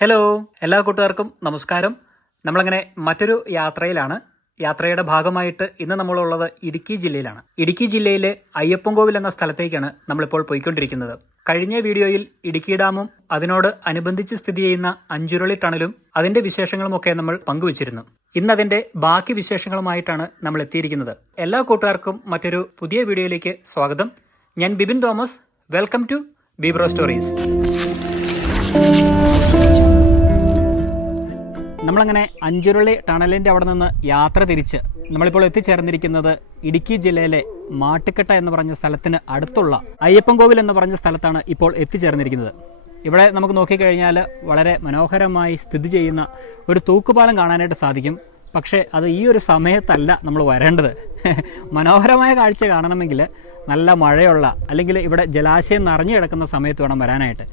Hello എല്ലാ കൂട്ടുകാർക്കും നമസ്കാരം. നമ്മളങ്ങനെ മറ്റൊരു യാത്രയിലാണ്. യാത്രയുടെ ഭാഗമായിട്ട് ഇന്ന് നമ്മളുള്ളത് ഇടുക്കി ജില്ലയിലാണ്. ഇടുക്കി ജില്ലയിലെ അയ്യപ്പൻകോവിൽ എന്ന സ്ഥലത്തേക്കാണ് നമ്മളിപ്പോൾ പോയിക്കൊണ്ടിരിക്കുന്നത്. കഴിഞ്ഞ വീഡിയോയിൽ ഇടുക്കി ഡാമും അതിനോട് അനുബന്ധിച്ച് സ്ഥിതി ചെയ്യുന്ന അഞ്ചുരുളി ടണലും അതിന്റെ വിശേഷങ്ങളും ഒക്കെ നമ്മൾ പങ്കുവച്ചിരുന്നു. ഇന്ന് അതിന്റെ ബാക്കി വിശേഷങ്ങളുമായിട്ടാണ് നമ്മൾ എത്തിയിരിക്കുന്നത്. എല്ലാ കൂട്ടുകാർക്കും മറ്റൊരു പുതിയ വീഡിയോയിലേക്ക് സ്വാഗതം. ഞാൻ Bibin Thomas. Welcome to Bibro stories നമ്മളങ്ങനെ അഞ്ചുരുളി ടണലിന്റെ അവിടെ നിന്ന് യാത്ര തിരിച്ച് നമ്മളിപ്പോൾ എത്തിച്ചേർന്നിരിക്കുന്നത് ഇടുക്കി ജില്ലയിലെ മാട്ടുക്കെട്ട എന്ന് പറഞ്ഞ സ്ഥലത്തിന് അടുത്തുള്ള അയ്യപ്പൻകോവിൽ എന്ന് പറഞ്ഞ സ്ഥലത്താണ് ഇപ്പോൾ എത്തിച്ചേർന്നിരിക്കുന്നത്. ഇവിടെ നമുക്ക് നോക്കിക്കഴിഞ്ഞാൽ വളരെ മനോഹരമായി സ്ഥിതി ചെയ്യുന്ന ഒരു തൂക്കുപാലം കാണാനായിട്ട് സാധിക്കും. പക്ഷേ അത് ഈ ഒരു സമയത്തല്ല നമ്മൾ വരേണ്ടത്. മനോഹരമായ കാഴ്ച കാണണമെങ്കിൽ നല്ല മഴയുള്ള അല്ലെങ്കിൽ ഇവിടെ ജലാശയം നിറഞ്ഞു കിടക്കുന്ന സമയത്ത് വേണം വരാനായിട്ട്.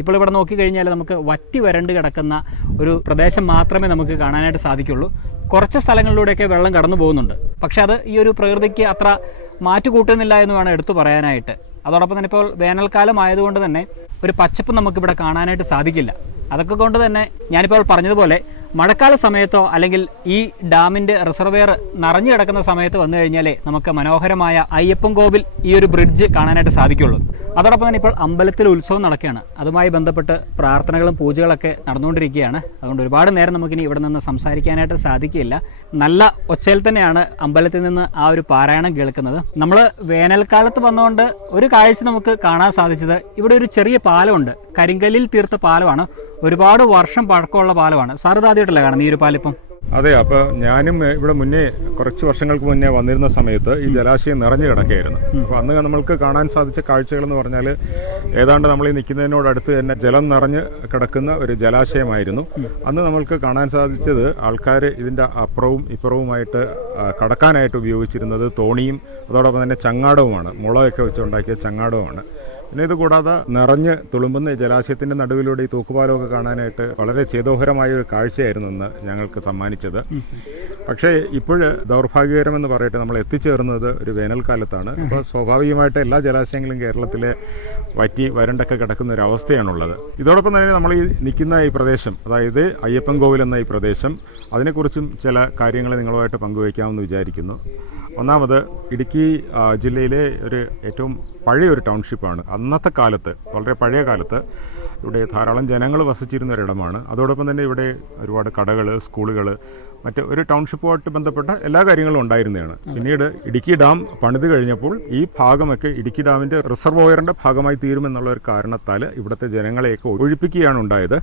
ഇപ്പോൾ ഇവിടെ നോക്കിക്കഴിഞ്ഞാൽ നമുക്ക് വറ്റി വരണ്ട് കിടക്കുന്ന ഒരു പ്രദേശം മാത്രമേ നമുക്ക് കാണാനായിട്ട് സാധിക്കുള്ളൂ. കുറച്ച് സ്ഥലങ്ങളിലൂടെയൊക്കെ വെള്ളം കടന്നു പോകുന്നുണ്ട്. പക്ഷെ അത് ഈ ഒരു പ്രകൃതിക്ക് അത്ര മാറ്റുകൂട്ടുന്നില്ല എന്ന് വേണം എടുത്തു പറയാനായിട്ട്. അതോടൊപ്പം തന്നെ ഇപ്പോൾ വേനൽക്കാലം ആയതുകൊണ്ട് തന്നെ ഒരു പച്ചപ്പ് നമുക്കിവിടെ കാണാനായിട്ട് സാധിക്കില്ല. അതൊക്കെ കൊണ്ട് തന്നെ ഞാനിപ്പോൾ പറഞ്ഞതുപോലെ മഴക്കാല സമയത്തോ അല്ലെങ്കിൽ ഈ ഡാമിന്റെ റിസർവെയർ നിറഞ്ഞു കിടക്കുന്ന സമയത്ത് വന്നു കഴിഞ്ഞാലേ നമുക്ക് മനോഹരമായ അയ്യപ്പൻ കോവിൽ ഈ ഒരു ബ്രിഡ്ജ് കാണാനായിട്ട് സാധിക്കുള്ളൂ. അതോടൊപ്പം തന്നെ ഇപ്പോൾ അമ്പലത്തിൽ ഉത്സവം നടക്കുകയാണ്. അതുമായി ബന്ധപ്പെട്ട് പ്രാർത്ഥനകളും പൂജകളൊക്കെ നടന്നുകൊണ്ടിരിക്കുകയാണ്. അതുകൊണ്ട് ഒരുപാട് നേരം നമുക്കിനി ഇവിടെ നിന്ന് സംസാരിക്കാനായിട്ട് സാധിക്കില്ല നല്ല ഒച്ചയിൽ തന്നെയാണ് അമ്പലത്തിൽ നിന്ന് ആ ഒരു പാരായണം കേൾക്കുന്നത്. നമ്മൾ വേനൽക്കാലത്ത് വന്നുകൊണ്ട് ഒരു കാഴ്ച നമുക്ക് കാണാൻ സാധിച്ചത് ഇവിടെ ഒരു ചെറിയ പാലമുണ്ട്. കരിങ്കല്ലിൽ തീർത്ത പാലമാണ്. ഒരുപാട് വർഷം പഴക്കമുള്ള പാലമാണ്. സാർ ഇത് ആദ്യമായിട്ടല്ലേ കാണുന്നത് ഈ ഒരു പാലിപ്പം? അതെ അപ്പൊ ഞാനും ഇവിടെ മുന്നേ കുറച്ച് വർഷങ്ങൾക്ക് മുന്നേ വന്നിരുന്ന സമയത്ത് ഈ ജലാശയം നിറഞ്ഞു കിടക്കുകയായിരുന്നു. അപ്പൊ അന്ന് നമ്മൾക്ക് കാണാൻ സാധിച്ച കാഴ്ചകൾ എന്ന് പറഞ്ഞാൽ ഏതാണ്ട് നമ്മൾ ഈ നിൽക്കുന്നതിനോടടുത്ത് തന്നെ ജലം നിറഞ്ഞ് കിടക്കുന്ന ഒരു ജലാശയമായിരുന്നു. അന്ന് നമ്മൾക്ക് കാണാൻ സാധിച്ചത് ആൾക്കാർ ഇതിന്റെ അപ്പുറവും ഇപ്പുറവുമായിട്ട് കടക്കാനായിട്ട് ഉപയോഗിച്ചിരുന്നത് തോണിയും അതോടൊപ്പം തന്നെ ചങ്ങാടവുമാണ്. മുളയൊക്കെ വെച്ചുണ്ടാക്കിയ ചങ്ങാടവുമാണ്. പിന്നെ ഇത് കൂടാതെ നിറഞ്ഞ് തുളുമ്പുന്ന ജലാശയത്തിന്റെ നടുവിലൂടെ ഈ തൂക്കുപാലമൊക്കെ കാണാനായിട്ട് വളരെ ചേതോഹരമായ ഒരു കാഴ്ചയായിരുന്നു ഇന്ന് ഞങ്ങൾക്ക് സമ്മാനിച്ചത്. പക്ഷേ ഇപ്പോഴ് ദൗർഭാഗ്യകരമെന്ന് പറയട്ടെ നമ്മൾ എത്തിച്ചേർന്നത് ഒരു വേനൽക്കാലത്താണ്. അപ്പോൾ സ്വാഭാവികമായിട്ട് എല്ലാ ജലാശയങ്ങളും കേരളത്തിലെ വറ്റി വരണ്ടൊക്കെ കിടക്കുന്ന ഒരു അവസ്ഥയാണുള്ളത്. ഇതോടൊപ്പം തന്നെ നമ്മൾ ഈ നിൽക്കുന്ന ഈ പ്രദേശം അതായത് അയ്യപ്പൻ കോവിൽ എന്ന ഈ പ്രദേശം അതിനെക്കുറിച്ചും ചില കാര്യങ്ങൾ നിങ്ങളുമായിട്ട് പങ്കുവയ്ക്കാമെന്ന് വിചാരിക്കുന്നു. ഒന്നാമത് ഇടുക്കി ജില്ലയിലെ ഒരു ഏറ്റവും പഴയ ഒരു ടൗൺഷിപ്പാണ്. അന്നത്തെ കാലത്ത് വളരെ പഴയ കാലത്ത് ഇവിടെ ധാരാളം ജനങ്ങൾ വസിച്ചിരുന്ന ഒരിടമാണ്. അതോടൊപ്പം തന്നെ ഇവിടെ ഒരുപാട് കടകൾ സ്കൂളുകൾ മറ്റ് ഒരു ടൗൺഷിപ്പുമായിട്ട് ബന്ധപ്പെട്ട എല്ലാ കാര്യങ്ങളും ഉണ്ടായിരുന്നതാണ്. പിന്നീട് ഇടുക്കി ഡാം പണിത് കഴിഞ്ഞപ്പോൾ ഈ ഭാഗമൊക്കെ ഇടുക്കി ഡാമിന്റെ റിസർവോയറിന്റെ ഭാഗമായി തീരുമെന്നുള്ള ഒരു കാരണത്താൽ ഇവിടുത്തെ ജനങ്ങളെയൊക്കെ ഒഴിപ്പിക്കുകയാണ് ഉണ്ടായത്.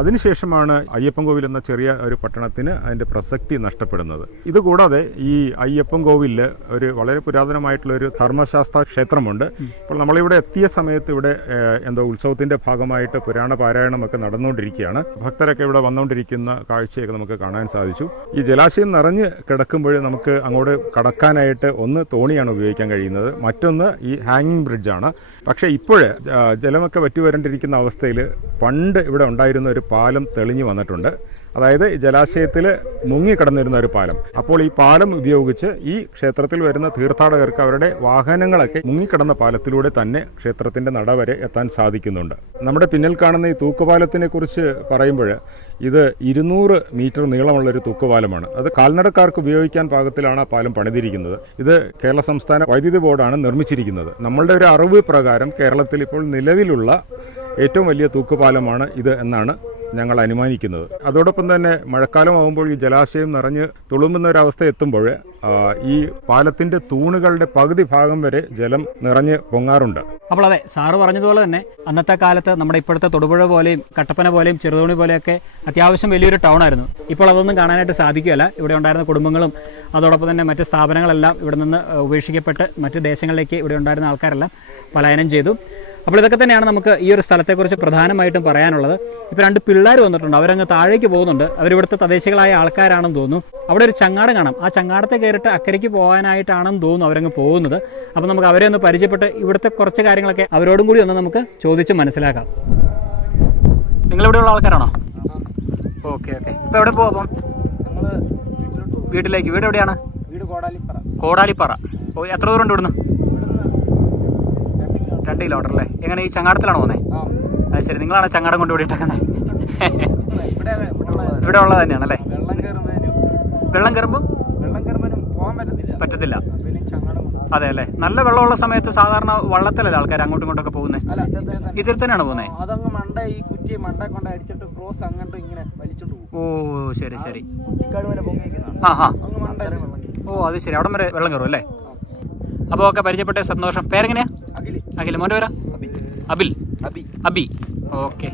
അതിനുശേഷമാണ് അയ്യപ്പൻകോവിൽ എന്ന ചെറിയ ഒരു പട്ടണത്തിന് അതിന്റെ പ്രസക്തി നഷ്ടപ്പെടുന്നത്. ഇതുകൂടാതെ ഈ അയ്യപ്പൻകോവിലിൽ ഒരു വളരെ പുരാതനമായിട്ടുള്ള ഒരു ധർമ്മശാസ്ത്ര ക്ഷേത്രമുണ്ട്. ഇപ്പോൾ നമ്മളിവിടെ എത്തിയ സമയത്ത് ഇവിടെ എന്തോ ഉത്സവത്തിന്റെ ഭാഗമായിട്ട് പുരാണ പാരായണമൊക്കെ നടന്നുകൊണ്ടിരിക്കുകയാണ്. ഭക്തരൊക്കെ ഇവിടെ വന്നുകൊണ്ടിരിക്കുന്ന കാഴ്ചയൊക്കെ നമുക്ക് കാണാൻ സാധിച്ചു. ഈ ജലാശയം നിറഞ്ഞ് കിടക്കുമ്പോൾ നമുക്ക് അങ്ങോട്ട് കടക്കാനായിട്ട് ഒന്ന് തോണിയാണ് ഉപയോഗിക്കാൻ കഴിയുന്നത്. മറ്റൊന്ന് ഈ ഹാങ്ങിങ് ബ്രിഡ്ജാണ്. പക്ഷേ ഇപ്പോൾ ജലമൊക്കെ വറ്റി വരേണ്ടിയിരിക്കുന്ന അവസ്ഥയിൽ പണ്ട് ഇവിടെ ഉണ്ടായിരുന്ന ഒരു പാലം തെളിഞ്ഞു വന്നിട്ടുണ്ട്. അതായത് ജലാശയത്തിൽ മുങ്ങിക്കിടന്നിരുന്ന ഒരു പാലം. അപ്പോൾ ഈ പാലം ഉപയോഗിച്ച് ഈ ക്ഷേത്രത്തിൽ വരുന്ന തീർത്ഥാടകർക്ക് അവരുടെ വാഹനങ്ങളൊക്കെ മുങ്ങിക്കിടന്ന പാലത്തിലൂടെ തന്നെ ക്ഷേത്രത്തിന്റെ നട വരെ എത്താൻ സാധിക്കുന്നുണ്ട്. നമ്മുടെ പിന്നിൽ കാണുന്ന ഈ തൂക്കുപാലത്തിനെ കുറിച്ച് പറയുമ്പോൾ ഇത് ഇരുന്നൂറ് മീറ്റർ നീളമുള്ള ഒരു തൂക്കുപാലമാണ്. അത് കാൽനടക്കാർക്ക് ഉപയോഗിക്കാൻ പാകത്തിലാണ് ആ പാലം പണിതിരിക്കുന്നത്. ഇത് കേരള സംസ്ഥാന വൈദ്യുതി ബോർഡാണ് നിർമ്മിച്ചിരിക്കുന്നത്. നമ്മളുടെ ഒരു അറിവ് പ്രകാരം കേരളത്തിൽ ഇപ്പോൾ നിലവിലുള്ള ഏറ്റവും വലിയ തൂക്കുപാലമാണ് ഇത് എന്നാണ് ഞങ്ങൾ അനുമാനിക്കുന്നത്. അതോടൊപ്പം തന്നെ മഴക്കാലമാകുമ്പോൾ ഈ ജലാശയം നിറഞ്ഞ് തുളുമ്പുന്ന ഒരവസ്ഥ എത്തുമ്പോൾ ഈ പാലത്തിന്റെ തൂണുകളുടെ പകുതി ഭാഗം വരെ ജലം നിറഞ്ഞ് പൊങ്ങാറുണ്ട്. അപ്പോൾ അതെ സാറ് പറഞ്ഞതുപോലെ തന്നെ അന്നത്തെ കാലത്ത് നമ്മുടെ ഇപ്പോഴത്തെ തൊടുപുഴ പോലെയും കട്ടപ്പന പോലെയും ചെറുതോണി പോലെയൊക്കെ അത്യാവശ്യം വലിയൊരു ടൗൺ ആയിരുന്നു. ഇപ്പോൾ അതൊന്നും കാണാനായിട്ട് സാധിക്കുകയില്ല. ഇവിടെ ഉണ്ടായിരുന്ന കുടുംബങ്ങളും അതോടൊപ്പം തന്നെ മറ്റ് സ്ഥാപനങ്ങളെല്ലാം ഇവിടെ നിന്ന് ഉപേക്ഷിക്കപ്പെട്ട് മറ്റ് ദേശങ്ങളിലേക്ക് ഇവിടെ ഉണ്ടായിരുന്ന ആൾക്കാരെല്ലാം പലായനം ചെയ്തു. അപ്പോൾ ഇതൊക്കെ തന്നെയാണ് നമുക്ക് ഈ ഒരു സ്ഥലത്തെക്കുറിച്ച് പ്രധാനമായിട്ടും പറയാനുള്ളത്. ഇപ്പോൾ രണ്ട് പിള്ളേർ വന്നിട്ടുണ്ട്. അവരങ്ങ് താഴേക്ക് പോകുന്നുണ്ട്. അവരിവിടുത്തെ തദ്ദേശികളായ ആൾക്കാരാണെന്ന് തോന്നുന്നു. അവിടെ ഒരു ചങ്ങാടം കാണാം. ആ ചങ്ങാടത്തെ കയറിയിട്ട് അക്കരയ്ക്ക് പോകാനായിട്ടാണെന്ന് തോന്നുന്നു അവരങ്ങ് പോകുന്നത്. അപ്പോൾ നമുക്ക് അവരെ ഒന്ന് പരിചയപ്പെട്ട് ഇവിടുത്തെ കുറച്ച് കാര്യങ്ങളൊക്കെ അവരോടും കൂടി ഒന്ന് നമുക്ക് ചോദിച്ച് മനസ്സിലാക്കാം. നിങ്ങളിവിടെയുള്ള ആൾക്കാരാണോ? Okay okay. ഇപ്പോൾ എവിടെ പോകും അപ്പം? വീട്ടിലേക്ക്. വീട് എവിടെയാണ്? വീട് കോടാലിപ്പറ. എത്ര ദൂരം ഉണ്ട് ഇവിടുന്ന്? രണ്ട് കിലോമീറ്റർ അല്ലേ എങ്ങനെ ഈ ചങ്ങാടത്തിലാണ് പോകുന്നത് അത് ശരി നിങ്ങളാണ് ചങ്ങാടം കൊണ്ടുപോയിട്ടേക്കുന്നത് ഇവിടെ ഇവിടെ ഉള്ളത് തന്നെയാണ് അല്ലേ? വെള്ളം കയറുമ്പോൾ പറ്റത്തില്ല. കൊണ്ട് അതെ അല്ലേ? നല്ല വെള്ളമുള്ള സമയത്ത് സാധാരണ വള്ളത്തിലല്ലേ ആൾക്കാർ അങ്ങോട്ടും ഇങ്ങോട്ടൊക്കെ പോകുന്നത് ഇതിൽ തന്നെ. ഇതിൽ തന്നെയാണ് പോകുന്നത് കൊണ്ട് ഓ ശരി ശരി. ആ ആ മണ്ട ഓ അത് ശരി. അവിടം വരെ വെള്ളം കയറും അല്ലേ? അപ്പോൾ ഒക്കെ പരിചയപ്പെട്ട സന്തോഷം. പേരെങ്ങനെയാ? അഖിൽ മോന്റെ പേരാ? അബിൽ. അബി. അബി. ഓക്കെ.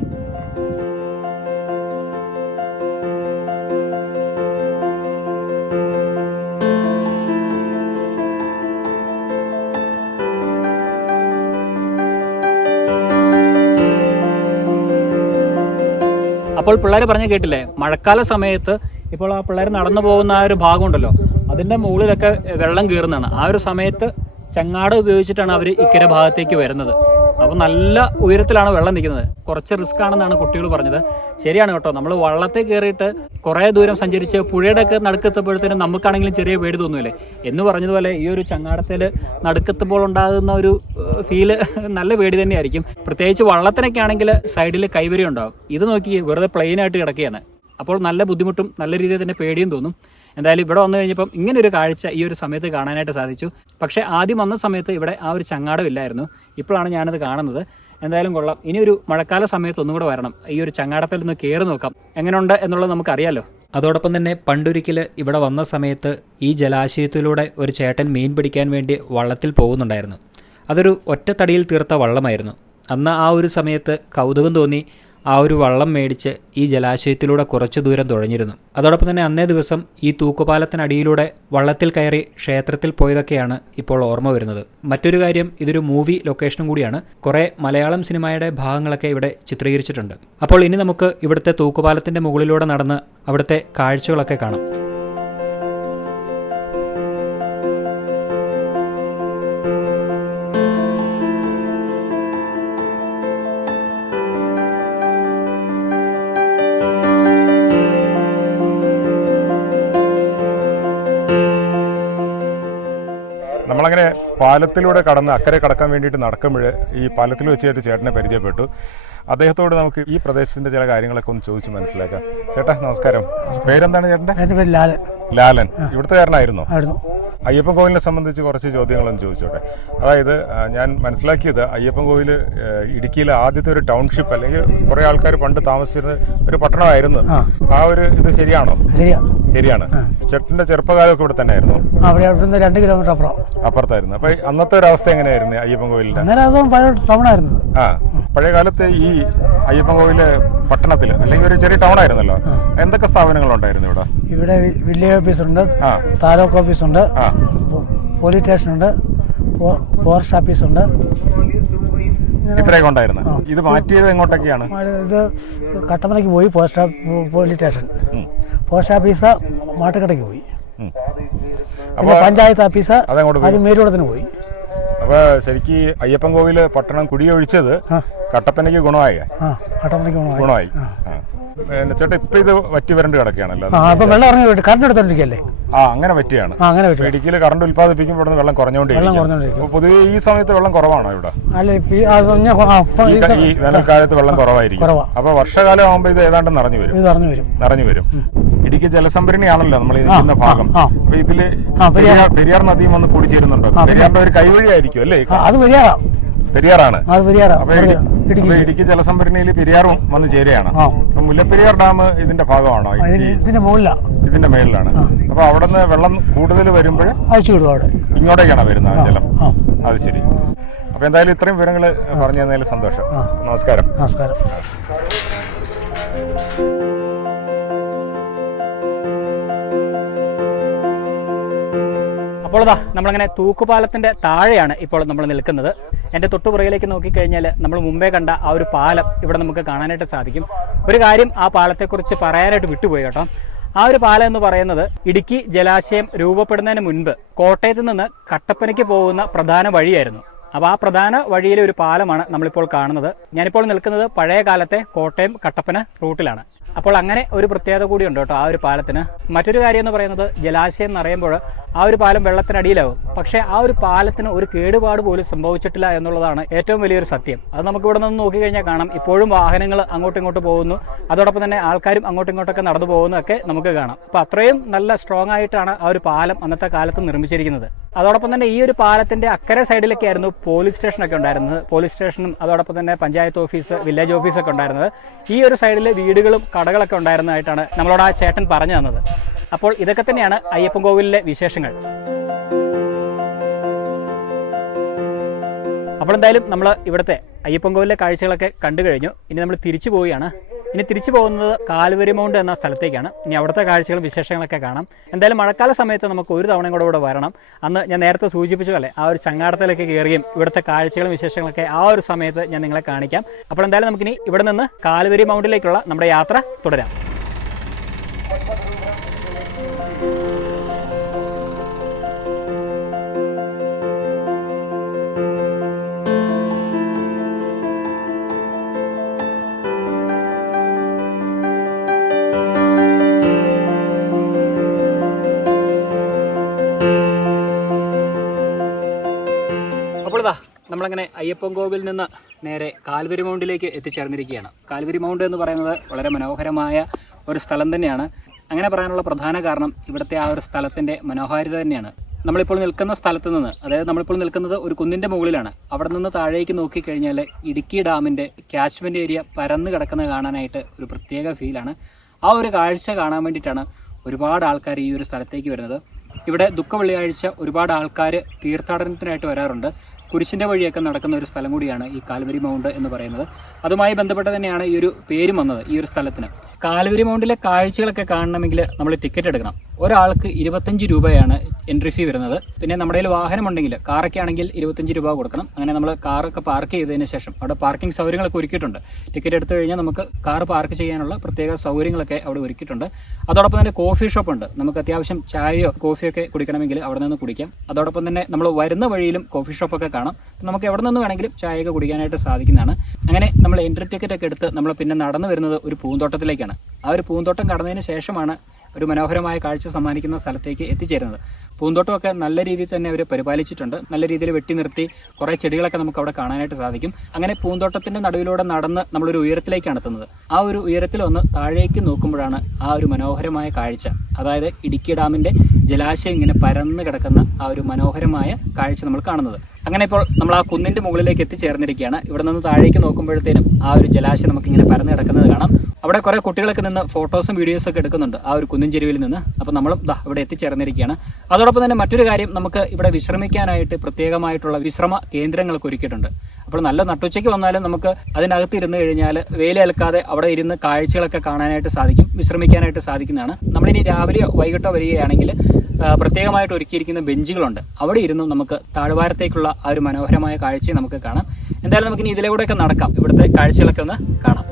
അപ്പോൾ പിള്ളേർ പറഞ്ഞു കേട്ടില്ലേ? മഴക്കാല സമയത്ത് ഇപ്പോൾ ആ പിള്ളേർ നടന്നു പോകുന്ന ആ ഒരു ഭാഗമുണ്ടല്ലോ. അതിന്റെ മുകളിലൊക്കെ വെള്ളം കീറുന്നതാണ് ആ ഒരു സമയത്ത് ചങ്ങാട് ഉപയോഗിച്ചിട്ടാണ് അവർ ഇക്കര ഭാഗത്തേക്ക് വരുന്നത്. അപ്പോൾ നല്ല ഉയരത്തിലാണ് വെള്ളം നിൽക്കുന്നത്. കുറച്ച് റിസ്ക് ആണെന്നാണ് കുട്ടികൾ പറഞ്ഞത്. ശരിയാണ് കേട്ടോ. നമ്മൾ വള്ളത്തിൽ കയറിയിട്ട് കുറേ ദൂരം സഞ്ചരിച്ച് പുഴയുടെ ഒക്കെ നടുക്കെത്തുമ്പോഴത്തേനും നമുക്കാണെങ്കിലും ചെറിയ പേടി തോന്നൂലേ എന്ന് പറഞ്ഞതുപോലെ ഈ ഒരു ചങ്ങാടത്തിൽ നടുക്കെത്തുമ്പോൾ ഉണ്ടാകുന്ന ഒരു ഫീൽ നല്ല പേടി തന്നെയായിരിക്കും. പ്രത്യേകിച്ച് വള്ളത്തിനൊക്കെ ആണെങ്കിൽ സൈഡിൽ കൈവരി ഉണ്ടാകും ഇത് നോക്കി വെറുതെ പ്ലെയിനായിട്ട് കിടക്കുകയാണ്. അപ്പോൾ നല്ല ബുദ്ധിമുട്ടും നല്ല രീതിയിൽ തന്നെ പേടിയും തോന്നും. എന്തായാലും ഇവിടെ വന്നു കഴിഞ്ഞപ്പം ഇങ്ങനെ ഒരു കാഴ്ച ഈ ഒരു സമയത്ത് കാണാനായിട്ട് സാധിച്ചു. പക്ഷെ ആദ്യം വന്ന സമയത്ത് ഇവിടെ ആ ഒരു ചങ്ങാടം ഇല്ലായിരുന്നു ഇപ്പോഴാണ് ഞാനത് കാണുന്നത്. എന്തായാലും കൊള്ളാം. ഇനി ഒരു മഴക്കാല സമയത്ത് ഒന്നും കൂടെ വരണം. ഈ ഒരു ചങ്ങാടത്തിൽ നിന്ന് കയറി നോക്കാം. എങ്ങനെയുണ്ട് എന്നുള്ളത് നമുക്കറിയാലോ. അതോടൊപ്പം തന്നെ പണ്ടൊരിക്കൽ ഇവിടെ വന്ന സമയത്ത് ഈ ജലാശയത്തിലൂടെ ഒരു ചേട്ടൻ മീൻ പിടിക്കാൻ വേണ്ടി വള്ളത്തിൽ പോകുന്നുണ്ടായിരുന്നു. അതൊരു ഒറ്റത്തടിയിൽ തീർത്ത വള്ളമായിരുന്നു. അന്ന് ആ ഒരു സമയത്ത് കൗതുകം തോന്നി ആ ഒരു വള്ളം മേടിച്ച് ഈ ജലാശയത്തിലൂടെ കുറച്ചു ദൂരം തുഴഞ്ഞിരുന്നു. അതോടൊപ്പം തന്നെ അന്നേ ദിവസം ഈ തൂക്കുപാലത്തിനടിയിലൂടെ വള്ളത്തിൽ കയറി ക്ഷേത്രത്തിൽ പോയതൊക്കെയാണ് ഇപ്പോൾ ഓർമ്മ വരുന്നത്. മറ്റൊരു കാര്യം ഇതൊരു മൂവി ലൊക്കേഷനും കൂടിയാണ്. കുറേ മലയാളം സിനിമയുടെ ഭാഗങ്ങളൊക്കെ ഇവിടെ ചിത്രീകരിച്ചിട്ടുണ്ട്. അപ്പോൾ ഇനി നമുക്ക് ഇവിടുത്തെ തൂക്കുപാലത്തിന്റെ മുകളിലൂടെ നടന്ന് അവിടുത്തെ കാഴ്ചകളൊക്കെ കാണാം. പാലത്തിലൂടെ കടന്ന് അക്കരെ കടക്കാൻ വേണ്ടിയിട്ട് നടക്കുമ്പോൾ ഈ പാലത്തിൽ വെച്ചായിട്ട് ചേട്ടനെ പരിചയപ്പെട്ടു. അദ്ദേഹത്തോട് നമുക്ക് ഈ പ്രദേശത്തിന്റെ ചില കാര്യങ്ങളൊക്കെ ഒന്ന് ചോദിച്ച് മനസ്സിലാക്കാം. ചേട്ടാ നമസ്കാരം. പേരെന്താണ് ചേട്ടന്റെ? ലാലൻ. ലാലൻ. ഇവിടുത്തെ കാരനായിരുന്നോ? ആയിരുന്നു. അയ്യപ്പൻ കോവിലിനെ സംബന്ധിച്ച് കുറച്ച് ചോദ്യങ്ങളൊന്ന് ചോദിച്ചോട്ടെ. അതായത് ഞാൻ മനസ്സിലാക്കിയത് അയ്യപ്പൻ കോവിൽ ഇടുക്കിയിലെ ആദ്യത്തെ ഒരു ടൗൺഷിപ്പ് അല്ലെങ്കിൽ കുറെ ആൾക്കാർ പണ്ട് താമസിച്ചിരുന്ന ഒരു പട്ടണമായിരുന്നു. ആ. ഒരു ഇത് ശരിയാണോ? ശരിയാണ്. ചേട്ടന്റെ ചെറുപ്പകാലമൊക്കെ ഇവിടെ തന്നെ ആയിരുന്നു അവിടെ അവിടുന്ന് രണ്ട് കിലോമീറ്റർ അപ്പുറം. അപ്പുറത്തായിരുന്നു. അപ്പൊ അന്നത്തെ ഒരു അവസ്ഥ എങ്ങനെയായിരുന്നു അയ്യപ്പൻ കോവിലിന്റെ? പഴയ ആ. പഴയ കാലത്ത് ഈ അയ്യപ്പൻ കോവിൽ പട്ടണത്തിൽ അല്ലെങ്കിൽ ഒരു ചെറിയ ടൗൺ ആയിരുന്നല്ലോ. എന്തൊക്കെ സ്ഥാപനങ്ങളുണ്ടായിരുന്നു ഇവിടെ? ഇവിടെ വില്ലേജ് ഓഫീസുണ്ട് താലൂക്ക് ഓഫീസുണ്ട് പോലീസ് സ്റ്റേഷനുണ്ട്. ഫോറസ്റ്റ് ഓഫീസുണ്ട്. ഇത്രയൊക്കെ ഉണ്ടായിരുന്നു. ഇത് മാറ്റിയത് എങ്ങോട്ടൊക്കെയാണ്? ഇത് കട്ടപ്പനയ്ക്ക് പോയി post police station. Post office മാട്ടുകടയ്ക്ക് പോയി. അപ്പോൾ പഞ്ചായത്ത് ഓഫീസ് അത് മേലുടത്തിന് പോയി. അപ്പൊ ശരിക്ക് അയ്യപ്പൻ കോവിൽ പട്ടണം കുടിയൊഴിച്ചത് കട്ടപ്പനയ്ക്ക് ഗുണമായി. കട്ടപ്പനയ്ക്ക് ഗുണമായി. ചേട്ടാ ഇപ്പൊ ഇത് വറ്റി വരണ്ട് കിടക്കുകയാണല്ലോ. ആ അപ്പം വെള്ളം ഇറങ്ങി പോയിട്ട് കറണ്ട് എടുത്തോണ്ടിരിക്കല്ലേ ആ അങ്ങനെ വറ്റിയാണ്. അങ്ങനെ ഇടുക്കിയിൽ കറണ്ട് ഉൽപ്പാദിപ്പിക്കുമ്പോൾ വെള്ളം കുറഞ്ഞുകൊണ്ടിരിക്കും പൊതുവെ ഈ സമയത്ത് വെള്ളം കുറവാണോ ഇവിടെ? ഈ- വേനൽക്കാലത്ത് വെള്ളം കുറവായിരിക്കും. കുറവാ. അപ്പൊ വർഷകാലം ആകുമ്പോൾ ഇത് ഏതാണ്ട് നിറഞ്ഞു വരും. നിറഞ്ഞു വരും. ഇടുക്കി ജലസംഭരണിയാണല്ലോ നമ്മൾ ഇരിക്കുന്ന ഭാഗം. അപ്പൊ ഇതിൽ പെരിയാർ. നദിയും വന്ന് കൂടിച്ചേരുന്നുണ്ടോ പെരിയാറിന്റെ ഒരു കൈവഴി ആയിരിക്കും അല്ലേ അത് പെരിയാറാ. പെരിയാറാണ്. അത് ഇടുക്കി ജലസംഭരണിയിൽ പെരിയാറും വന്ന് ചേരുകയാണ്. മുല്ലപ്പെരിയാർ ഡാം ഇതിന്റെ ഭാഗമാണോ? ഇതിന്റെ മുകളിലാണ് ഇതിന്റെ മേളിലാണ്. അപ്പൊ അവിടെ നിന്ന് വെള്ളം കൂടുതൽ വരുമ്പോൾ അയച്ചു ഇങ്ങോട്ടേക്കാണ് വരുന്നത് ജലം. അത് ശരി. അപ്പൊ എന്തായാലും ഇത്രയും വിവരങ്ങൾ പറഞ്ഞു തന്നതിൽ സന്തോഷം. നമസ്കാരം. നമസ്കാരം. അപ്പോൾ നമ്മളങ്ങനെ തൂക്കുപാലത്തിന്റെ താഴെയാണ് ഇപ്പോൾ നമ്മൾ നിൽക്കുന്നത്. എന്റെ തൊട്ടുപുറകിലേക്ക് നോക്കിക്കഴിഞ്ഞാൽ നമ്മൾ മുമ്പേ കണ്ട ആ ഒരു പാലം ഇവിടെ നമുക്ക് കാണാനായിട്ട് സാധിക്കും. ഒരു കാര്യം ആ പാലത്തെക്കുറിച്ച് പറയാനായിട്ട് വിട്ടുപോയി കേട്ടോ. ആ ഒരു പാലം എന്ന് പറയുന്നത് ഇടുക്കി ജലാശയം രൂപപ്പെടുന്നതിന് മുൻപ് കോട്ടയത്ത് നിന്ന് കട്ടപ്പനയ്ക്ക് പോകുന്ന പ്രധാന വഴിയായിരുന്നു. അപ്പോൾ ആ പ്രധാന വഴിയിലെ ഒരു പാലമാണ് നമ്മളിപ്പോൾ കാണുന്നത്. ഞാനിപ്പോൾ നിൽക്കുന്നത് പഴയ കാലത്തെ കോട്ടയം കട്ടപ്പന റൂട്ടിലാണ്. അപ്പോൾ അങ്ങനെ ഒരു പ്രത്യേകത കൂടിയുണ്ട് കേട്ടോ ആ ഒരു പാലത്തിന്. മറ്റൊരു കാര്യം എന്ന് പറയുന്നത് ജലാശയം നിറയുമ്പോൾ ആ ഒരു പാലം വെള്ളത്തിനടിയിലാവും. പക്ഷേ ആ ഒരു പാലത്തിന് ഒരു കേടുപാട് പോലും സംഭവിച്ചിട്ടില്ല എന്നുള്ളതാണ് ഏറ്റവും വലിയൊരു സത്യം. അത് നമുക്ക് ഇവിടെ നിന്ന് നോക്കിക്കഴിഞ്ഞാൽ കാണാം. ഇപ്പോഴും വാഹനങ്ങൾ അങ്ങോട്ടും ഇങ്ങോട്ടും പോകുന്നു. അതോടൊപ്പം തന്നെ ആൾക്കാരും അങ്ങോട്ടും ഇങ്ങോട്ടൊക്കെ നടന്നു പോകുന്നതൊക്കെ നമുക്ക് കാണാം. അപ്പോൾ അത്രയും നല്ല സ്ട്രോങ് ആയിട്ടാണ് ആ ഒരു പാലം അന്നത്തെ കാലത്ത് നിർമ്മിച്ചിരിക്കുന്നത്. അതോടൊപ്പം തന്നെ ഈ ഒരു പാലത്തിന്റെ അക്കരെ സൈഡിലൊക്കെ ആയിരുന്നു പോലീസ് സ്റ്റേഷനൊക്കെ ഉണ്ടായിരുന്നത്. പോലീസ് സ്റ്റേഷനും അതോടൊപ്പം തന്നെ പഞ്ചായത്ത് ഓഫീസ് വില്ലേജ് ഓഫീസൊക്കെ ഉണ്ടായിരുന്നത്. ഈ ഒരു സൈഡിൽ വീടുകളും കടകളൊക്കെ ഉണ്ടായിരുന്നതായിട്ടാണ് നമ്മളോട് ആ ചേട്ടൻ പറഞ്ഞു തന്നത്. അപ്പോൾ ഇതൊക്കെ തന്നെയാണ് അയ്യപ്പൻ കോവിലിലെ വിശേഷങ്ങൾ. അപ്പോൾ എന്തായാലും നമ്മൾ ഇവിടുത്തെ അയ്യപ്പൻ കോവിലിലെ കാഴ്ചകളൊക്കെ കണ്ടു കഴിഞ്ഞു. ഇനി നമ്മൾ തിരിച്ചു പോവുകയാണ്. ഇനി തിരിച്ചു പോകുന്നത് കാൽവരി മൗണ്ട് എന്ന സ്ഥലത്തേക്കാണ്. ഇനി അവിടുത്തെ കാഴ്ചകളും വിശേഷങ്ങളൊക്കെ കാണാം. എന്തായാലും മഴക്കാല സമയത്ത് നമുക്ക് ഒരു തവണയും കൂടെ ഇവിടെ വരണം. അന്ന് ഞാൻ നേരത്തെ സൂചിപ്പിച്ച പോലെ ആ ഒരു ചങ്ങാടത്തിലേക്ക് കയറുകയും ഇവിടുത്തെ കാഴ്ചകളും വിശേഷങ്ങളൊക്കെ ആ ഒരു സമയത്ത് ഞാൻ നിങ്ങളെ കാണിക്കാം. അപ്പോൾ എന്തായാലും നമുക്കിനി ഇവിടെ നിന്ന് കാൽവരി മൗണ്ടിലേക്കുള്ള നമ്മുടെ യാത്ര തുടരാം. അയ്യപ്പൻ കോവിൽ നിന്ന് നേരെ കാൽവരി മൗണ്ടിലേക്ക് എത്തിച്ചേർന്നിരിക്കുകയാണ്. കാൽവരി മൗണ്ട് എന്ന് പറയുന്നത് വളരെ മനോഹരമായ ഒരു സ്ഥലം തന്നെയാണ്. അങ്ങനെ പറയാനുള്ള പ്രധാന കാരണം ഇവിടുത്തെ ആ ഒരു സ്ഥലത്തിന്റെ മനോഹാരിത തന്നെയാണ്. നമ്മളിപ്പോൾ നിൽക്കുന്ന സ്ഥലത്ത് നിന്ന് അതായത് നമ്മളിപ്പോൾ നിൽക്കുന്നത് ഒരു കുന്നിന്റെ മുകളിലാണ്. അവിടെ നിന്ന് താഴേക്ക് നോക്കിക്കഴിഞ്ഞാൽ ഇടുക്കി ഡാമിന്റെ ക്യാച്ച്മെന്റ് ഏരിയ പരന്ന് കിടക്കുന്ന കാണാനായിട്ട് ഒരു പ്രത്യേക ഫീലാണ് ആ ഒരു കാഴ്ച കാണാൻ വേണ്ടിയിട്ടാണ് ഒരുപാട് ആൾക്കാർ ഈ ഒരു സ്ഥലത്തേക്ക് വരുന്നത്. ഇവിടെ ദുഃഖ വെള്ളിയാഴ്ച ഒരുപാട് ആൾക്കാർ തീർത്ഥാടനത്തിനായിട്ട് വരാറുണ്ട്. കുരിശിന്റെ വഴിയൊക്കെ നടക്കുന്ന ഒരു സ്ഥലം കൂടിയാണ് ഈ കാൽവരി മൗണ്ട് എന്ന് പറയുന്നത്. അതുമായി ബന്ധപ്പെട്ട് തന്നെയാണ് ഈ ഒരു പേരും വന്നത് ഈ ഒരു സ്ഥലത്തിന്. കാൽവരി മൗണ്ടിലെ കാഴ്ചകളൊക്കെ കാണണമെങ്കിൽ നമ്മൾ ടിക്കറ്റ് എടുക്കണം. ഒരാൾക്ക് ഇരുപത്തഞ്ച് രൂപയാണ് എൻട്രി ഫീ വരുന്നത്. പിന്നെ നമ്മുടെ കയ്യിൽ വാഹനമുണ്ടെങ്കിൽ കാറൊക്കെ ആണെങ്കിൽ ഇരുപത്തഞ്ച് രൂപ കൊടുക്കണം. അങ്ങനെ നമ്മൾ കാറൊക്കെ പാർക്ക് ചെയ്തതിന് ശേഷം അവിടെ പാർക്കിംഗ് സൗകര്യങ്ങളൊക്കെ ഒരുക്കിയിട്ടുണ്ട്. ടിക്കറ്റ് എടുത്തു കഴിഞ്ഞാൽ നമുക്ക് കാർ പാർക്ക് ചെയ്യാനുള്ള പ്രത്യേക സൗകര്യങ്ങളൊക്കെ അവിടെ ഒരുക്കിയിട്ടുണ്ട്. അതോടൊപ്പം തന്നെ കോഫി ഷോപ്പ് ഉണ്ട്. നമുക്ക് അത്യാവശ്യം ചായയോ കോഫിയോ ഒക്കെ കുടിക്കണമെങ്കിൽ അവിടെ നിന്ന് കുടിക്കാം. അതോടൊപ്പം തന്നെ നമ്മൾ വരുന്ന വഴിയിലും കോഫി ഷോപ്പൊക്കെ കാണാം. നമുക്ക് എവിടെ നിന്ന് വേണമെങ്കിലും ചായയൊക്കെ കുടിക്കാനായിട്ട് സാധിക്കുന്നതാണ്. അങ്ങനെ നമ്മൾ എൻട്രി ടിക്കറ്റ് ഒക്കെ എടുത്ത് നമ്മൾ പിന്നെ നടന്നു വരുന്നത് ഒരു പൂന്തോട്ടത്തിലേക്കാണ്. ആ ഒരു പൂന്തോട്ടം കടന്നതിന് ശേഷമാണ് ഒരു മനോഹരമായ കാഴ്ച സമ്മാനിക്കുന്ന സ്ഥലത്തേക്ക് എത്തിച്ചേരുന്നത്. പൂന്തോട്ടമൊക്കെ നല്ല രീതിയിൽ തന്നെ അവർ പരിപാലിച്ചിട്ടുണ്ട്. നല്ല രീതിയിൽ വെട്ടി നിർത്തി കുറേ ചെടികളൊക്കെ നമുക്ക് അവിടെ കാണാനായിട്ട് സാധിക്കും. അങ്ങനെ പൂന്തോട്ടത്തിന്റെ നടുവിലൂടെ നടന്ന് നമ്മളൊരു ഉയരത്തിലേക്കാണ് എത്തുന്നത്. ആ ഒരു ഉയരത്തിൽ ഒന്ന് താഴേക്ക് നോക്കുമ്പോഴാണ് ആ ഒരു മനോഹരമായ കാഴ്ച. അതായത് ഇടുക്കി ഡാമിന്റെ ജലാശയം ഇങ്ങനെ പരന്ന് കിടക്കുന്ന ആ ഒരു മനോഹരമായ കാഴ്ച നമ്മൾ കാണുന്നത്. അങ്ങനെ ഇപ്പോൾ നമ്മൾ ആ കുന്നിന്റെ മുകളിലേക്ക് എത്തിച്ചേർന്നിരിക്കുകയാണ്. ഇവിടെ നിന്ന് താഴേക്ക് നോക്കുമ്പോഴത്തേനും ആ ഒരു ജലാശയം നമുക്ക് ഇങ്ങനെ പരന്ന് കിടക്കുന്നത് കാണാം. അവിടെ കുറേ കുട്ടികളൊക്കെ നിന്ന് ഫോട്ടോസും വീഡിയോസും ഒക്കെ എടുക്കുന്നുണ്ട് ആ ഒരു കുന്നിൻ ചെരുവിൽ നിന്ന്. അപ്പോൾ നമ്മളും ദാ ഇവിടെ എത്തിച്ചേർന്നിരിക്കുകയാണ്. അതോടൊപ്പം തന്നെ മറ്റൊരു കാര്യം നമുക്ക് ഇവിടെ വിശ്രമിക്കാനായിട്ട് പ്രത്യേകമായിട്ടുള്ള വിശ്രമ കേന്ദ്രങ്ങളൊക്കെ ഒരുക്കിയിട്ടുണ്ട്. അപ്പോൾ നല്ല നട്ടുച്ചയ്ക്ക് വന്നാലും നമുക്ക് അതിനകത്ത് ഇരുന്ന് കഴിഞ്ഞാൽ വേലയേൽക്കാതെ അവിടെ ഇരുന്ന് കാഴ്ചകളൊക്കെ കാണാനായിട്ട് സാധിക്കും വിശ്രമിക്കാനായിട്ട് സാധിക്കുന്നതാണ്. നമ്മളിനി രാവിലെയോ വൈകിട്ടോ വരികയാണെങ്കിൽ പ്രത്യേകമായിട്ട് ഒരുക്കിയിരിക്കുന്ന ബെഞ്ചുകളുണ്ട്. അവിടെ ഇരുന്നും നമുക്ക് താഴ്വാരത്തേക്കുള്ള ആ ഒരു മനോഹരമായ കാഴ്ചയെ നമുക്ക് കാണാം. എന്തായാലും നമുക്കിനി ഇതിലൂടെയൊക്കെ നടക്കാം. ഇവിടുത്തെ കാഴ്ചകളൊക്കെ ഒന്ന് കാണാം.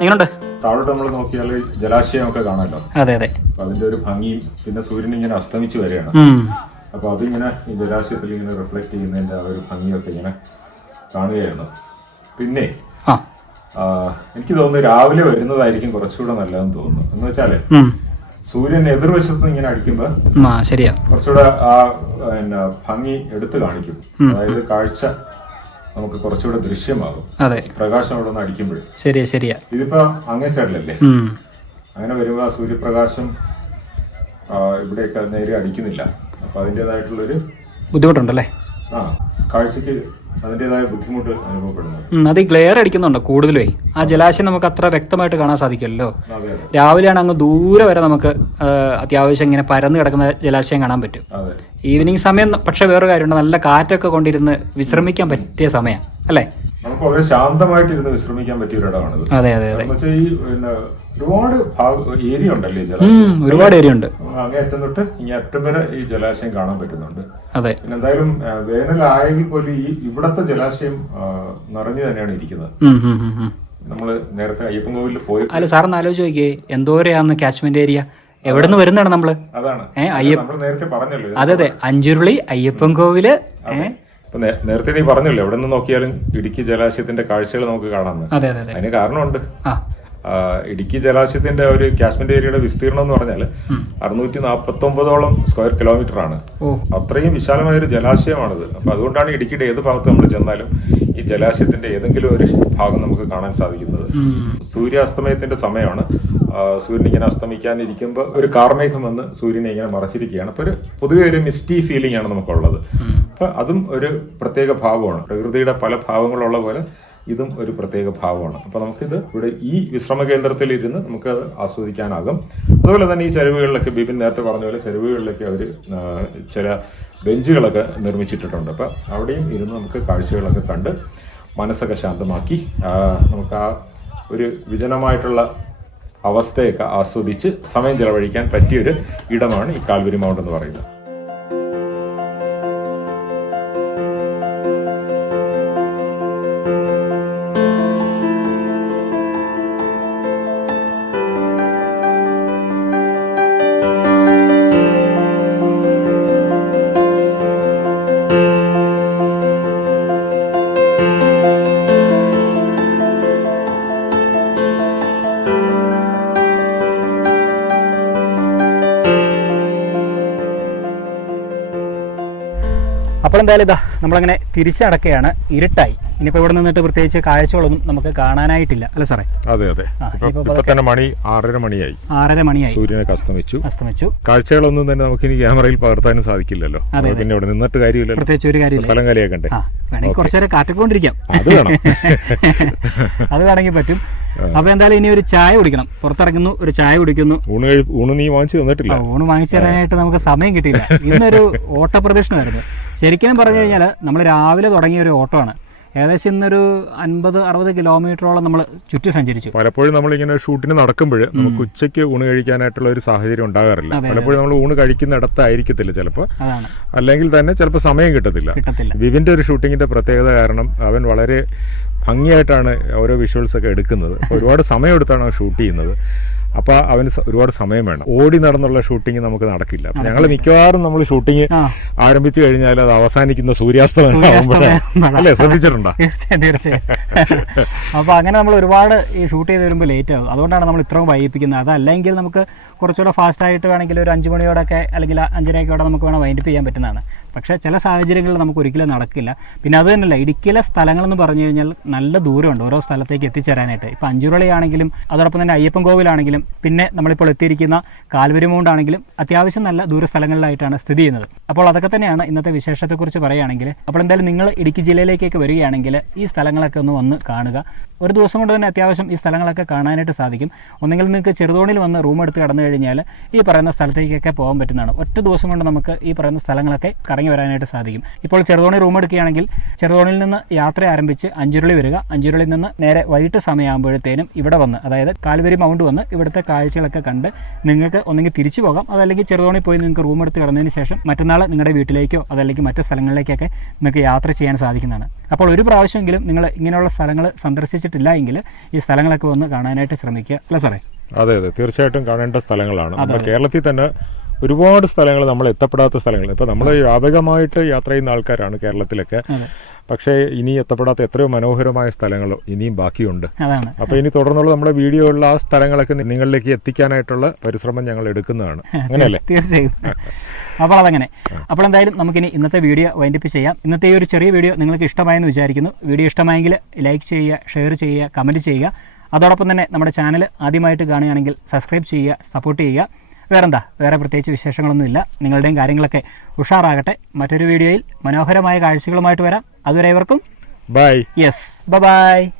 എങ്ങനെയുണ്ട് താഴോട്ട് നമ്മൾ നോക്കിയാൽ ജലാശയം ഒക്കെ കാണാമല്ലോ അതെ. അതെ അതിന്റെ ഒരു ഭംഗിയും പിന്നെ സൂര്യൻ ഇങ്ങനെ അസ്തമിച്ചു വരികയാണ്. അപ്പൊ അതിങ്ങനെ ഈ ജലാശയത്തിൽ ഇങ്ങനെ റിഫ്ലക്ട് ചെയ്യുന്നതിന്റെ ആ ഒരു ഭംഗിയൊക്കെ ഇങ്ങനെ കാണുകയായിരുന്നു. പിന്നെ എനിക്ക് തോന്നുന്നു രാവിലെ വരുന്നതായിരിക്കും കുറച്ചുകൂടെ നല്ലതെന്ന് തോന്നുന്നു. എന്ന് വെച്ചാൽ. സൂര്യൻ എതിർവശത്ത് ഇങ്ങനെ അടിക്കുമ്പോ കുറച്ചുകൂടെ ആ ഭംഗി എടുത്തു കാണിക്കും. അതായത് കാഴ്ച നമുക്ക് കുറച്ചുകൂടെ ദൃശ്യമാകും. അതെ. പ്രകാശം അവിടെ നിന്ന് അടിക്കുമ്പോഴേ. ശരിയാ ശരിയാ. ഇതിപ്പോ അങ്ങേ സൈഡിലല്ലേ. അങ്ങനെ വരുമ്പോ ആ സൂര്യപ്രകാശം ഇവിടെയൊക്കെ നേരെ അടിക്കുന്നില്ല. അപ്പൊ അതിന്റെതായിട്ടുള്ളൊരു ബുദ്ധിമുട്ടുണ്ടല്ലേ? ആ കാഴ്ചക്ക് അതിന്റെതായ ബുദ്ധിമുട്ട് അനുഭവപ്പെടുന്നത് അത് ഈ ഗ്ലെയർ അടിക്കുന്നുണ്ടോ കൂടുതലേ ആ ജലാശയം നമുക്ക് അത്ര വ്യക്തമായിട്ട് കാണാൻ അതെ രാവിലെയാണ് അങ്ങ് ദൂരെ വരെ നമുക്ക് അത്യാവശ്യം ഇങ്ങനെ പരന്ന് കിടക്കുന്ന ജലാശയം കാണാൻ പറ്റും. ഈവനിങ് സമയം പക്ഷെ വേറെ കാര്യമുണ്ട്. നല്ല കാറ്റൊക്കെ കൊണ്ടിരുന്ന് വിശ്രമിക്കാൻ പറ്റിയ സമയം അല്ലേ? നമുക്ക് വളരെ ശാന്തമായിട്ട് ഇരുന്ന് വിശ്രമിക്കാൻ പറ്റിയ ഒരിടമാണിത്. അതെ അതെ അതെ. ഈ പിന്നെ ഒരുപാട് ഏരിയ ഉണ്ടല്ലേ ജലാശയം? ഒരുപാട് ഏരിയ ഉണ്ട്. അങ്ങേ അറ്റം തൊട്ട് ഇനി അറ്റം വരെ ഈ ജലാശയം കാണാൻ പറ്റുന്നുണ്ട്. അതെ. പിന്നെ എന്തായാലും വേനലായെങ്കിൽ പോലും ഈ ഇവിടത്തെ ജലാശയം നിറഞ്ഞു തന്നെയാണ് ഇരിക്കുന്നത്. നമ്മൾ നേരത്തെ അയ്യപ്പൻ കോവിലിൽ പോയി അല്ല സാർ ആലോചിച്ച് നോക്കിയേ. എന്തോരെയാന്ന് കാച്ച്മെന്റ് ഏരിയ എവിടെ നിന്ന് വരുന്നതാണ് നമ്മൾ? അതാണ്. ഏ, അയ്യ- നമ്മൾ നേരത്തെ പറഞ്ഞല്ലോ അതെ അതെ. അഞ്ചുരുളി അയ്യപ്പൻ കോവിൽ ഏ ഇപ്പൊ നേരത്തെ നീ പറഞ്ഞല്ലോ എവിടെ നിന്ന് നോക്കിയാലും ഇടുക്കി ജലാശയത്തിന്റെ കാഴ്ചകൾ നമുക്ക് കാണാമെന്ന് അതെ അതെ അതെ. അതിന് കാരണമുണ്ട്. ഇടുക്കി ജലാശയത്തിന്റെ ഒരു കാശ്മീർ ഏരിയയുടെ വിസ്തീർണം എന്ന് പറഞ്ഞാൽ അറുന്നൂറ്റി നാൽപ്പത്തി ഒമ്പതോളം സ്ക്വയർ കിലോമീറ്റർ ആണ് അത്രയും വിശാലമായ ഒരു ജലാശയമാണിത്. അപ്പൊ അതുകൊണ്ടാണ് ഇടുക്കിയുടെ ഏത് ഭാഗത്ത് നമ്മൾ ചെന്നാലും ഈ ജലാശയത്തിന്റെ ഏതെങ്കിലും ഒരു ഭാഗം നമുക്ക് കാണാൻ സാധിക്കുന്നത്. സൂര്യാസ്തമയത്തിന്റെ സമയമാണ്. സൂര്യൻ ഇങ്ങനെ അസ്തമിക്കാനിരിക്കുമ്പോൾ ഒരു കാർമേഘം വന്ന് സൂര്യനെ ഇങ്ങനെ മറച്ചിരിക്കുകയാണ്. അപ്പൊ ഒരു പൊതുവെ ഒരു മിസ്റ്റി ഫീലിംഗ് ആണ് നമുക്കുള്ളത്. അപ്പൊ അതും ഒരു പ്രത്യേക ഭാവമാണ്. പ്രകൃതിയുടെ പല ഭാവങ്ങളുള്ള പോലെ ഇതും ഒരു പ്രത്യേക ഭാവമാണ്. അപ്പൊ നമുക്കിത് ഇവിടെ ഈ വിശ്രമ കേന്ദ്രത്തിൽ ഇരുന്ന് നമുക്ക് ആസ്വദിക്കാനാകും. അതുപോലെ തന്നെ ഈ ചരിവുകളിലൊക്കെ ബിപിൻ നേരത്തെ പറഞ്ഞ പോലെ ചരിവുകളിലൊക്കെ അവർ ചില ബെഞ്ചുകളൊക്കെ നിർമ്മിച്ചിട്ടിട്ടുണ്ട്. അപ്പൊ അവിടെയും ഇരുന്ന് നമുക്ക് കാഴ്ചകളൊക്കെ കണ്ട് മനസ്സൊക്കെ ശാന്തമാക്കി നമുക്ക് ആ ഒരു വിജനമായിട്ടുള്ള അവസ്ഥയൊക്കെ ആസ്വദിച്ച് സമയം ചെലവഴിക്കാൻ പറ്റിയൊരു ഇടമാണ് ഈ കാൽവരി മൗണ്ട് എന്ന് പറയുന്നത്. എന്തായാലും ഇതാ നമ്മളങ്ങനെ തിരിച്ചടക്കുകയാണ് ഇരുട്ടായി. ഇനിയിപ്പോൾ ഇവിടെ നിന്നിട്ട് പ്രത്യേകിച്ച് കാഴ്ചകളൊന്നും നമുക്ക് കാണാനായിട്ടില്ല. അല്ലേ സാറേ? അതെ അതെ. ഇപ്പൊ തന്നെ മണി ആറര മണിയായി. ആറര മണിയായി. സൂര്യനെ അസ്തമിച്ചു അസ്തമിച്ചു കാഴ്ചകളൊന്നും തന്നെ നമുക്ക് ഇനി ക്യാമറയിൽ പകർത്താനും സാധിക്കില്ലല്ലോ. പിന്നെ ഇവിടെ നിന്നിട്ട് കാര്യമില്ല പ്രത്യേകിച്ച് ഒരു കാര്യം സ്ഥലം കാലിയാക്കണ്ടേ? വേണമെങ്കിൽ കുറച്ചു നേരം കാട്ടിക്കൊണ്ടിരിക്കാം അത് വേണം. അത് വേണമെങ്കിൽ പറ്റും. അപ്പൊ എന്തായാലും ഇനി ഒരു ചായ കുടിക്കണം. പുറത്തിറങ്ങുന്നു ഒരു ചായ കുടിക്കുന്നു. ഊണ് ഊണ് നീ വാങ്ങിച്ചു തന്നിട്ടില്ല. ഊണ് വാങ്ങിച്ചു തരാനായിട്ട് നമുക്ക് സമയം കിട്ടിയില്ല. ഇന്നൊരു ഓട്ടപ്രദക്ഷിണമായിരുന്നു. ശരിക്കും പറഞ്ഞു കഴിഞ്ഞാൽ നമ്മൾ രാവിലെ തുടങ്ങിയ ഒരു ഓട്ടോ ആണ് ഏകദേശം ഇന്നൊരു അൻപത് അറുപത് കിലോമീറ്ററോളം നമ്മൾ ചുറ്റി സഞ്ചരിച്ചു. പലപ്പോഴും നമ്മൾ ഇങ്ങനെ ഷൂട്ടിന് നടക്കുമ്പോൾ നമുക്ക് ഉച്ചയ്ക്ക് ഊണ് കഴിക്കാനായിട്ടുള്ള ഒരു സാഹചര്യം ഉണ്ടാകാറില്ല. പലപ്പോഴും നമ്മൾ ഊണ് കഴിക്കുന്നിടത്തായിരിക്കത്തില്ല ചിലപ്പോൾ അല്ലെങ്കിൽ തന്നെ ചിലപ്പോൾ സമയം കിട്ടത്തില്ല. വിവിന്റെ ഒരു ഷൂട്ടിങ്ങിന്റെ പ്രത്യേകത കാരണം അവൻ വളരെ ഭംഗിയായിട്ടാണ് ഓരോ വിഷ്വൽസ് ഒക്കെ എടുക്കുന്നത്. ഒരുപാട് സമയം എടുത്താണ് ഷൂട്ട് ചെയ്യുന്നത്. അപ്പൊ അവന് ഒരുപാട് സമയം വേണം. ഓടി നടന്നുള്ള ഷൂട്ടിംഗ് നമുക്ക് നടക്കില്ല. ഞങ്ങൾ മിക്കവാറും നമ്മൾ ഷൂട്ടിംഗ് ആരംഭിച്ചു കഴിഞ്ഞാൽ അത് അവസാനിക്കുന്ന സൂര്യാസ്തമയം അല്ലേ? ശ്രദ്ധിച്ചിട്ടുണ്ടോ? തീർച്ചയായും തീർച്ചയായും. അപ്പൊ അങ്ങനെ നമ്മൾ ഒരുപാട് ഈ ഷൂട്ട് ചെയ്ത് വരുമ്പോൾ ലേറ്റ് ആകും അതുകൊണ്ടാണ് നമ്മൾ ഇത്രയും വൈകിപ്പിക്കുന്നത്. അതല്ലെങ്കിൽ നമുക്ക് കുറച്ചുകൂടെ ഫാസ്റ്റ് ആയിട്ട് വേണമെങ്കിൽ ഒരു അഞ്ച് മണിയോടൊക്കെ അല്ലെങ്കിൽ അഞ്ചരയൊക്കെ നമുക്ക് വേണം വൈൻഡപ്പ് ചെയ്യാൻ പറ്റുന്നതാണ്. പക്ഷേ ചില സാഹചര്യങ്ങളിൽ നമുക്ക് ഒരിക്കലും നടക്കില്ല. പിന്നെ അത് തന്നെയല്ല ഇടുക്കിയിലെ സ്ഥലങ്ങളെന്ന് പറഞ്ഞു കഴിഞ്ഞാൽ നല്ല ദൂരമുണ്ട് ഓരോ സ്ഥലത്തേക്ക് എത്തിച്ചേരാനായിട്ട്. ഇപ്പം അഞ്ചുരുളിയാണെങ്കിലും അതോടൊപ്പം തന്നെ അയ്യപ്പൻ കോവിലാണെങ്കിലും പിന്നെ നമ്മളിപ്പോൾ എത്തിയിരിക്കുന്ന കാൽവരി കാൽവരിമൗണ്ടാണെങ്കിലും അത്യാവശ്യം നല്ല ദൂര സ്ഥലങ്ങളിലായിട്ടാണ് സ്ഥിതി ചെയ്യുന്നത്. അപ്പോൾ അതൊക്കെ തന്നെയാണ് ഇന്നത്തെ വിശേഷത്തെക്കുറിച്ച് പറയുകയാണെങ്കിൽ അപ്പോൾ എന്തായാലും നിങ്ങൾ ഇടുക്കി ജില്ലയിലേക്കൊക്കെ വരികയാണെങ്കിൽ ഈ സ്ഥലങ്ങളൊക്കെ ഒന്ന് വന്ന് കാണുക. ഒരു ദിവസം കൊണ്ട് തന്നെ അത്യാവശ്യം ഈ സ്ഥലങ്ങളൊക്കെ കാണാനായിട്ട് സാധിക്കും. ഒന്നെങ്കിൽ നിങ്ങൾക്ക് ചെറുതോണിൽ വന്ന് റൂം എടുത്ത് കടന്നു കഴിഞ്ഞാൽ ഈ പറയുന്ന സ്ഥലത്തേക്കൊക്കെ പോകാൻ പറ്റുന്നതാണ്. ഒറ്റ ദിവസം കൊണ്ട് നമുക്ക് ഈ പറയുന്ന സ്ഥലങ്ങളൊക്കെ കറങ്ങി വരാനായിട്ട് സാധിക്കും. ഇപ്പോൾ ചെറുതോണി റൂം എടുക്കുകയാണെങ്കിൽ ചെറുതോണിയിൽ നിന്ന് യാത്ര ആരംഭിച്ച് അഞ്ചുരുളി വരിക. അഞ്ചുരുളിൽ നിന്ന് നേരെ വൈകിട്ട് സമയമാകുമ്പോഴത്തേനും ഇവിടെ വന്ന് അതായത് കാൽവരി മൗണ്ട് വന്ന് ഇവിടുത്തെ കാഴ്ചകളൊക്കെ കണ്ട് നിങ്ങൾക്ക് ഒന്നെങ്കിൽ തിരിച്ചു പോകാം. അതല്ലെങ്കിൽ ചെറുതോണി പോയി നിങ്ങൾക്ക് റൂം എടുത്ത് കിടന്നതിന് ശേഷം മറ്റന്നാൾ നിങ്ങളുടെ വീട്ടിലേക്കോ അതല്ലെങ്കിൽ മറ്റ് സ്ഥലങ്ങളിലേക്കൊക്കെ നിങ്ങൾക്ക് യാത്ര ചെയ്യാൻ സാധിക്കുന്നതാണ്. അപ്പോൾ ഒരു പ്രാവശ്യമെങ്കിലും നിങ്ങൾ ഇങ്ങനെയുള്ള സ്ഥലങ്ങൾ സന്ദർശിച്ചിട്ടില്ല എങ്കിൽ ഈ സ്ഥലങ്ങളൊക്കെ വന്ന് കാണാനായിട്ട് ശ്രമിക്കുക. അല്ല സാറേ? അതെ അതെ. തീർച്ചയായിട്ടും കാണേണ്ട സ്ഥലങ്ങളാണ്. നമ്മുടെ കേരളത്തിൽ തന്നെ ഒരുപാട് സ്ഥലങ്ങൾ നമ്മൾ എത്തപ്പെടാത്ത സ്ഥലങ്ങൾ ഇപ്പൊ നമ്മൾ വ്യാപകമായിട്ട് യാത്ര ചെയ്യുന്ന ആൾക്കാരാണ് കേരളത്തിലൊക്കെ. പക്ഷെ ഇനി എത്തപ്പെടാത്ത എത്രയോ മനോഹരമായ സ്ഥലങ്ങൾ ഇനിയും ബാക്കിയുണ്ട്. അതാണ്. അപ്പൊ ഇനി തുടർന്നുള്ള നമ്മുടെ വീഡിയോയിലുള്ള ആ സ്ഥലങ്ങളൊക്കെ നിങ്ങളിലേക്ക് എത്തിക്കാനായിട്ടുള്ള പരിശ്രമം ഞങ്ങൾ എടുക്കുന്നതാണ്. അങ്ങനെയല്ലേ? തീർച്ചയായും. അപ്പോൾ അതങ്ങനെ. അപ്പോൾ എന്തായാലും നമുക്കിനി ഇന്നത്തെ വീഡിയോ വൈൻഡപ്പ് ചെയ്യാം. ഇന്നത്തെ ഈ ഒരു ചെറിയ വീഡിയോ നിങ്ങൾക്ക് ഇഷ്ടമായെന്ന് വിചാരിക്കുന്നു. വീഡിയോ ഇഷ്ടമായെങ്കിൽ ലൈക്ക് ചെയ്യുക ഷെയർ ചെയ്യുക കമന്റ് ചെയ്യുക. അതോടൊപ്പം തന്നെ നമ്മുടെ ചാനൽ ആദ്യമായിട്ട് കാണുകയാണെങ്കിൽ സബ്സ്ക്രൈബ് ചെയ്യുക സപ്പോർട്ട് ചെയ്യുക. വേറെന്താ? വേറെ പ്രത്യേകിച്ച് വിശേഷങ്ങളൊന്നുമില്ല. നിങ്ങളുടെയും കാര്യങ്ങളൊക്കെ ഉഷാറാകട്ടെ. മറ്റൊരു വീഡിയോയിൽ മനോഹരമായ കാഴ്ചകളുമായിട്ട് വരാം. അതുവരെ ഇവർക്കും ബൈ യെസ് ബൈ